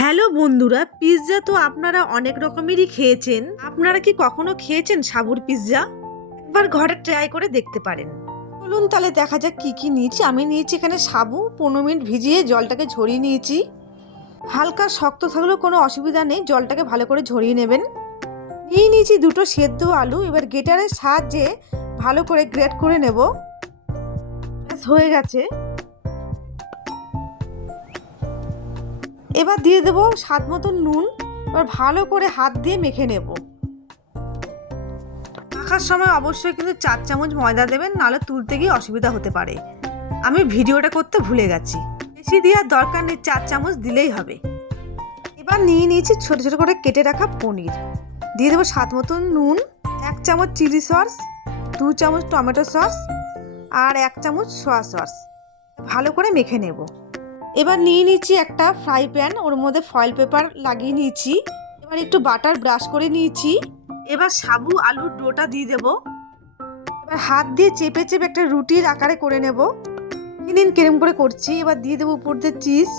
Hello বন্ধুরা, pizza তো আপনারা অনেক রকমেরই খেয়েছেন। আপনারা কি কখনো খেয়েছেন সাবুর পিৎজা? একবার ঘরে ট্রাই করে দেখতে পারেন। চলুন তাহলে দেখা যাক কি কি নিয়েছি। আমি নিয়েছি এখানে সাবু 15 মিনিট ভিজিয়ে জলটাকে ঝরিয়ে নিয়েছি। হালকা শক্ত থাকলেও কোনো অসুবিধা নেই, জলটাকে ভালো করে ঝরিয়ে নেবেন। নিয়েছি দুটো সেদ্ধ আলু, এবার গ্রেটারের সাহায্যে ভালো করে গ্রেট করে নেব। ব্যাস হয়ে গেছে। এবার দিয়ে দেবো স্বাদ মতন নুন। এবার ভালো করে হাত দিয়ে মেখে নেব। মাখার সময় অবশ্যই কিন্তু 4 চামচ ময়দা দেবেন, নাহলে তুলতে গিয়ে অসুবিধা হতে পারে। আমি ভিডিওটা করতে ভুলে গেছি। বেশি দেওয়ার দরকার নেই, 4 চামচ দিলেই হবে। এবার নিয়েছি ছোটো ছোটো করে কেটে রাখা পনির। দিয়ে দেবো স্বাদ মতন নুন, 1 চামচ চিলি সস, 2 চামচ টমেটো সস আর 1 চামচ সয়া সস। ভালো করে মেখে নেব। এবার নিয়েছি একটা ফ্রাই প্যান, ওর মধ্যে ফয়েল পেপার লাগিয়ে নিয়েছি। এবার একটু বাটার ব্রাশ করে নিয়েছি। এবার সাবু আলুর ডোটা দিয়ে দেব। এবার হাত দিয়ে চেপে চেপে একটা রুটির আকারে করে নেব। নিন কেরম করে করছি। এবার দিয়ে দেবো উপর দিয়ে চিজ।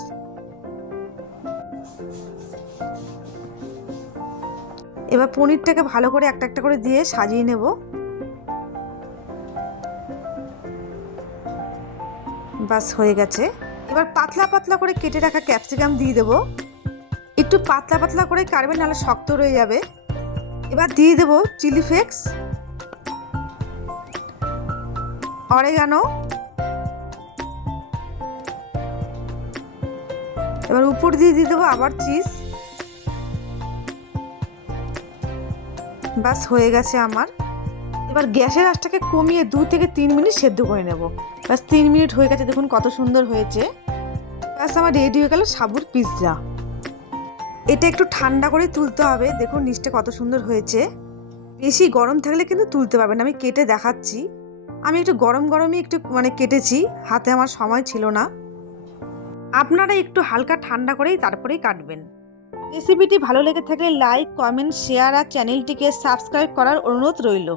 এবার পনিরটাকে ভালো করে একটা একটা করে দিয়ে সাজিয়ে নেব। বাস হয়ে গেছে। এবার পাতলা পাতলা করে কেটে রাখা ক্যাপসিকাম দিয়ে দেবো। একটু পাতলা পাতলা করে কাটবেন, নাহলে শক্ত রয়ে যাবে। এবার দিয়ে দেবো চিলি ফ্লেক্স, অরেগানো। এবার উপর দিয়ে দেবো আবার চিজ। বাস হয়ে গেছে আমার। এবার গ্যাসের আঁচটাকে কমিয়ে 2 থেকে 3 মিনিট সেদ্ধ করে নেব। বাস 3 মিনিট হয়ে গেছে, দেখুন কত সুন্দর হয়েছে। বাস আমার রেডি হয়ে গেল সাবুর পিৎজা। এটা একটু ঠান্ডা করে তুলতে হবে। দেখুন নিচটা কত সুন্দর হয়েছে। বেশি গরম থাকলে কিন্তু তুলতে পারবেন না। আমি কেটে দেখাচ্ছি। আমি একটু গরম গরমই একটু কেটেছি, হাতে আমার সময় ছিল না। আপনারা একটু হালকা ঠান্ডা করেই তারপরেই কাটবেন। রেসিপিটি ভালো লেগে থাকলে লাইক, কমেন্ট, শেয়ার আর চ্যানেলটিকে সাবস্ক্রাইব করার অনুরোধ রইল।